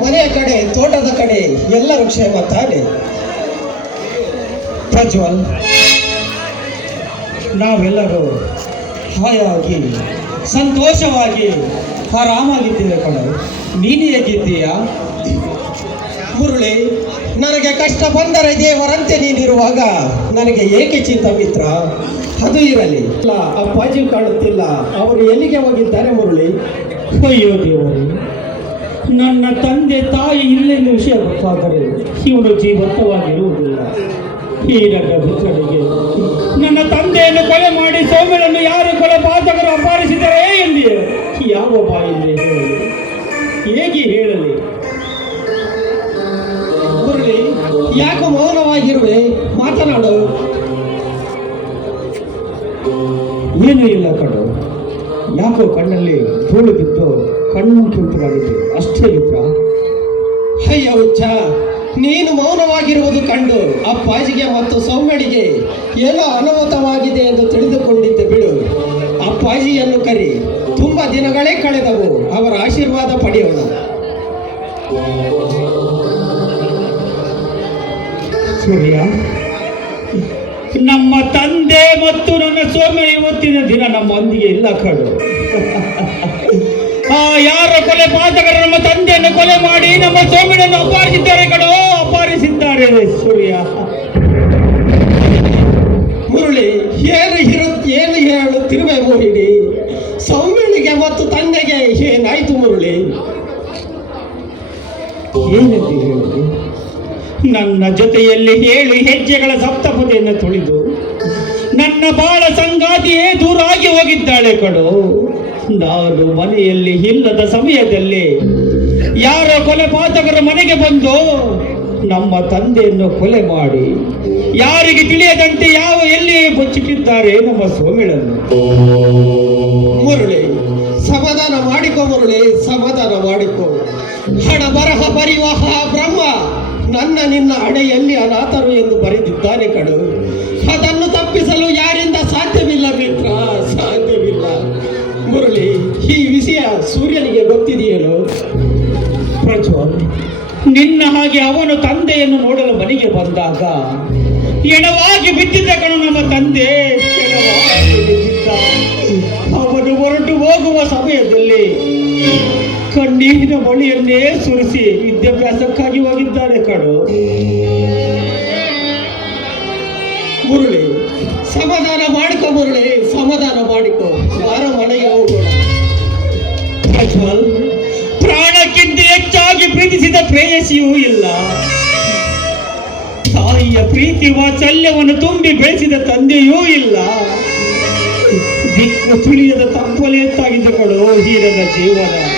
ಮನೆಯ ಕಡೆ, ತೋಟದ ಕಡೆ ಎಲ್ಲರೂ ಕ್ಷೇಮ ತಾನೆ ಪ್ರಜ್ವಲ್, ನಾವೆಲ್ಲರೂ ಹಾಯಾಗಿ, ಸಂತೋಷವಾಗಿ ಆರಾಮಾಗಿದ್ದೇವೆ ಕಣ. ನೀನು ಹೇಗಿದ್ದೀಯಾ? ಮುರುಳಿ, ನನಗೆ ಕಷ್ಟ ಬಂದರೆ ದೇವರಂತೆ ನೀನಿರುವಾಗ ನನಗೆ ಏಕೆ ಚಿಂತ ಮಿತ್ರ? ಅದು ಇರಲಿ. ಅಪ್ಪಾಜಿ ಕಾಣುತ್ತಿಲ್ಲ. ಅವರು ಎಲ್ಲಿಗೆ ಹೋಗಿದ್ದಾರೆ ಮುರುಳಿ? ಅಯ್ಯೋ ದೇವರೇ. ನನ್ನ ತಂದೆ ತಾಯಿ ಇಲ್ಲೆಂದು ವಿಷಯ ಗೊತ್ತಾದರೆ ಇವನು ಜೀವಂತವಾಗಿರುವುದಿಲ್ಲ. ಈ ನನ್ನ ತಂದೆಯನ್ನು ಕೊಲೆ ಮಾಡಿ ಸೋಮನನ್ನು ಯಾರು ಕೊಲೆ ಪಾತಕರು ಅಪಾರಿಸಿದರೇ ಎಂದಿಯೇ? ಯಾವ ಬಾಯಲ್ಲಿ ಹೇಳಲಿ ಹೇಗೆ ಹೇಳಲಿ? ಮುರಳಿ ಯಾಕೆ ಮೌನವಾಗಿರುವೆ? ಮಾತನಾಡು. ಏನೂ ಇಲ್ಲ ಕಣ್ಣು ಯಾಕೋ ಕಣ್ಣಲ್ಲಿ ಧೂಳು ಬಿದ್ದು ಕಣ್ಣು ಕೆಂಪಗಾಗಿದೆ ಅಷ್ಟೇ ಮಿತ್ರ ಅಯ್ಯ ಹುಚ್ಚ ನೀನು ಮೌನವಾಗಿರುವುದು ಕಂಡು ಅಪ್ಪಾಜಿಗೆ ಮತ್ತು ಸೌಮ್ಯಡಿಗೆ ಏನೋ ಅನಾಹುತವಾಗಿದೆ ಎಂದು ತಿಳಿದುಕೊಂಡಿದ್ದೆ ಬಿಡು. ಅಪ್ಪಾಜಿಯನ್ನು ಕರಿ. ತುಂಬ ದಿನಗಳೇ ಕಳೆದವು. ಅವರ ಆಶೀರ್ವಾದ ಪಡೆಯೋಣ. ಸೂರ್ಯ, ನಮ್ಮ ತಂದೆ ಮತ್ತು ನನ್ನ ಸೋಮ್ಯ ಇವತ್ತಿನ ದಿನ ನಮ್ಮೊಂದಿಗೆ ಇಲ್ಲ ಕಡು ಯಾರ ಕೊಲೆ ಪಾತಕರು ನಮ್ಮ ತಂದೆಯನ್ನು ಕೊಲೆ ಮಾಡಿ ನಮ್ಮ ಸ್ವಾಮಿಯನ್ನು ಅಪಹರಿಸಿದ್ದಾರೆ ಕಡೋ ಅಪಹರಿಸಿದ್ದಾರೆ ಸೂರ್ಯ. ಮುರುಳಿ, ಏನು ಇರು ಏನು ಹೇಳುತ್ತಿರುವೆ ಮೋಹಿನಿ. ಸೌಮ್ಯನಿಗೆ ಮತ್ತು ತಂದೆಗೆ ಏನಾಯ್ತು ಮುರುಳಿ? ಏನಂತ ಹೇಳಿ ನನ್ನ ಜೊತೆಯಲ್ಲಿ ಹೇಳಿ ಹೆಜ್ಜೆಗಳ ಸಪ್ತಪದಿಯನ್ನು ತುಳಿದು ನನ್ನ ಬಾಳ ಸಂಗಾತಿಯೇ ದೂರಾಗಿ ಹೋಗಿದ್ದಾಳೆ ಕಡು ನಾನು ಮನೆಯಲ್ಲಿ ಇಲ್ಲದ ಸಮಯದಲ್ಲಿ ಯಾರ ಕೊಲೆ ಪಾತಕರು ಮನೆಗೆ ಬಂದು ನಮ್ಮ ತಂದೆಯನ್ನು ಕೊಲೆ ಮಾಡಿ ಯಾರಿಗೆ ತಿಳಿಯದಂತೆ ಯಾವ ಎಲ್ಲಿ ಬಚ್ಚಿಟ್ಟಿದ್ದಾರೆ ನಮ್ಮ ಸೋಮಿಳನ್ನು ಮುರುಳಿ, ಸಮಾಧಾನ ಮಾಡಿಕೊ ಮುರುಳಿ, ಸಮಾಧಾನ ಮಾಡಿಕೊ. ಹಣ, ಬರಹ ಬರೆಯುವ ಆ ಬ್ರಹ್ಮ ನನ್ನ ನಿನ್ನ ಹಣೆಯಲ್ಲಿ ಅನಾಥರು ಎಂದು ಬರೆದಿದ್ದಾನೆ ಕಡು ವಿಷಯ ಸೂರ್ಯನಿಗೆ ಗೊತ್ತಿದೆಯೇನು? ಪ್ರಜ್ವಲ್, ನಿನ್ನ ಹಾಗೆ ಅವನು ತಂದೆಯನ್ನು ನೋಡಲು ಮನೆಗೆ ಬಂದಾಗ ಎಡವಾಗಿ ಬಿದ್ದಿದ್ದ ಕಣ ನಮ್ಮ ತಂದೆ ಅವನು ಹೊರಟು ಹೋಗುವ ಸಮಯದಲ್ಲಿ ಕಣ್ಣೀರಿನ ಬಳಿಯನ್ನೇ ಸುರಿಸಿ ವಿದ್ಯಾಭ್ಯಾಸಕ್ಕಾಗಿ ಹೋಗಿದ್ದಾರೆ ಕಣು. ಮುರುಳಿ, ಸಮಾಧಾನ ಮಾಡಿಕೊ ಮುರುಳಿ, ಸಮಾಧಾನ ಮಾಡಿಕೊ. ಯಾರ ಮನೆಗೆ ಹೋಗೋಣ. ಪ್ರಜ್ವಲ್ ಪ್ರಾಣಕ್ಕಿಂತ ಹೆಚ್ಚಾಗಿ ಪ್ರೀತಿಸಿದ ಪ್ರೇಯಸಿಯೂ ಇಲ್ಲ. ತಾಯಿಯ ಪ್ರೀತಿ ವಾತ್ಸಲ್ಯವನ್ನು ತುಂಬಿ ಬೆಳೆಸಿದ ತಂದೆಯೂ ಇಲ್ಲ. ದಿಕ್ಕು ತುಳಿಯದ ತಪ್ಪಲೆ ಎತ್ತಾಗಿದ್ದುಕೊಳ್ಳೋ ಹೀರದ ಜೀವನ.